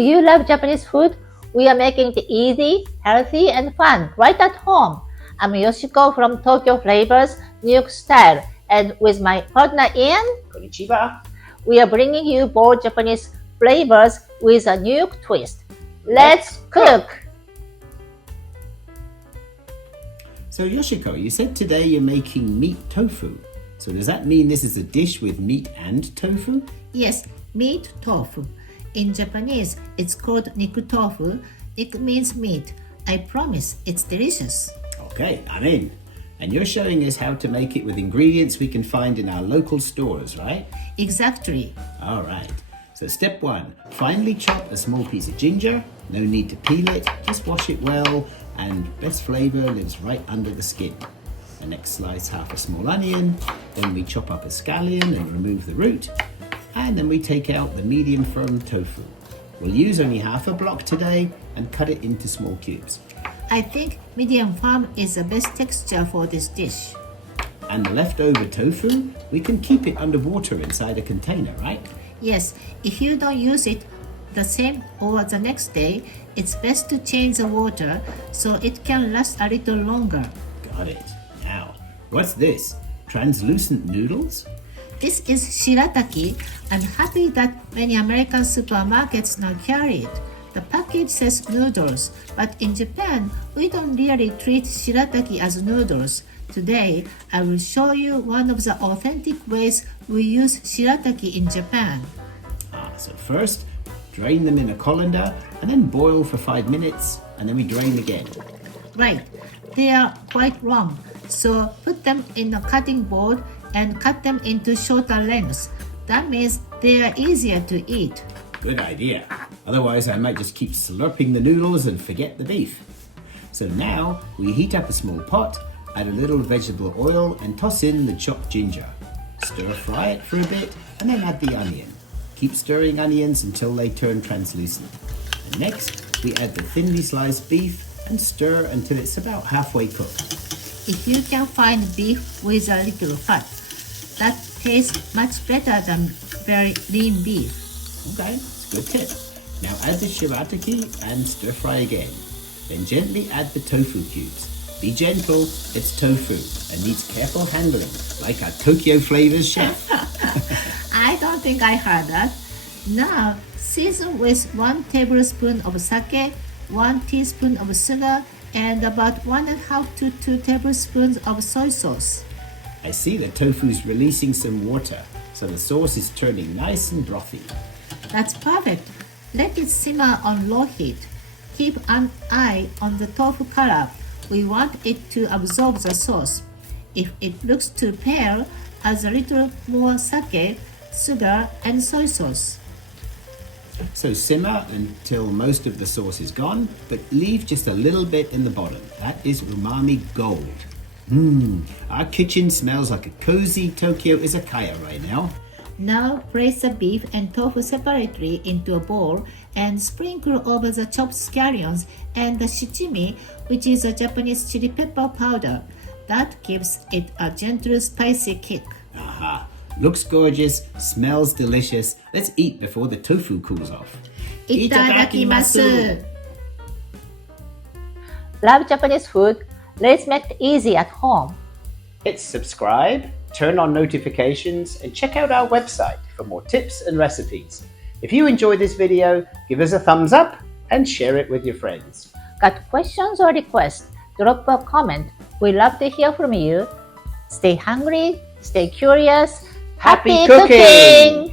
Do you love Japanese food? We are making it easy, healthy, and fun right at home. I'm Yoshiko from Tokyo Flavors, New York Style, and with my partner Ian, Konnichiwa. we are bringing you bold Japanese flavors with a New York twist. Let's cook! So Yoshiko, you said today you're making meat tofu. So does that mean this is a dish with meat and tofu? Yes, meat tofu. In Japanese, it's called Niku Tofu. It means meat. I promise, it's delicious. Okay, I'm in. And you're showing us how to make it with ingredients we can find in our local stores, right? Exactly. All right. So step 1, finely chop a small piece of ginger. No need to peel it, just wash it well, and best flavor lives right under the skin. The next slice half a small onion, then we chop up a scallion and remove the root, and then we take out the medium firm tofu. We'll use only half a block today and cut it into small cubes. I think medium firm is the best texture for this dish. And the leftover tofu, we can keep it under water inside a container, right? Yes, if you don't use it the same or the next day, it's best to change the water so it can last a little longer. Got it. Now, what's this? Translucent noodles? This is Shirataki. I'm happy that many American supermarkets now carry it. The package says noodles, but in Japan, we don't really treat Shirataki as noodles. Today, I will show you one of the authentic ways we use Shirataki in Japan. So first, drain them in a colander and then boil for 5 minutes, and then we drain again. Right, they are quite long, so put them in a cutting board and cut them into shorter lengths. That means they are easier to eat. Good idea. Otherwise, I might just keep slurping the noodles and forget the beef. So now, we heat up a small pot, add a little vegetable oil and toss in the chopped ginger. Stir fry it for a bit and then add the onion. Keep stirring onions until they turn translucent. And next, we add the thinly sliced beef and stir until it's about halfway cooked. If you can find beef with a little fat, that tastes much better than very lean beef. Okay, that's a good tip. Now add the shirataki and stir fry again. Then gently add the tofu cubes. Be gentle, it's tofu and needs careful handling, like our Tokyo Flavors chef. I don't think I heard that. Now, season with 1 tablespoon of sake, 1 teaspoon of sugar, and about 1.5 to 2 tablespoons of soy sauce. I see the tofu's releasing some water, so the sauce is turning nice and brothy. That's perfect. Let it simmer on low heat. Keep an eye on the tofu color. We want it to absorb the sauce. If it looks too pale, add a little more sake, sugar, and soy sauce. So simmer until most of the sauce is gone, but leave just a little bit in the bottom. That is umami gold. Our kitchen smells like a cozy Tokyo izakaya right now. Now place the beef and tofu separately into a bowl and sprinkle over the chopped scallions and the shichimi, which is a Japanese chili pepper powder. That gives it a gentle spicy kick. Aha! Looks gorgeous, smells delicious. Let's eat before the tofu cools off. Itadakimasu! Love Japanese food? Let's make it easy at home. Hit subscribe, turn on notifications, and check out our website for more tips and recipes. If you enjoyed this video, give us a thumbs up and share it with your friends. Got questions or requests? Drop a comment. We love to hear from you. Stay hungry, stay curious. Happy cooking!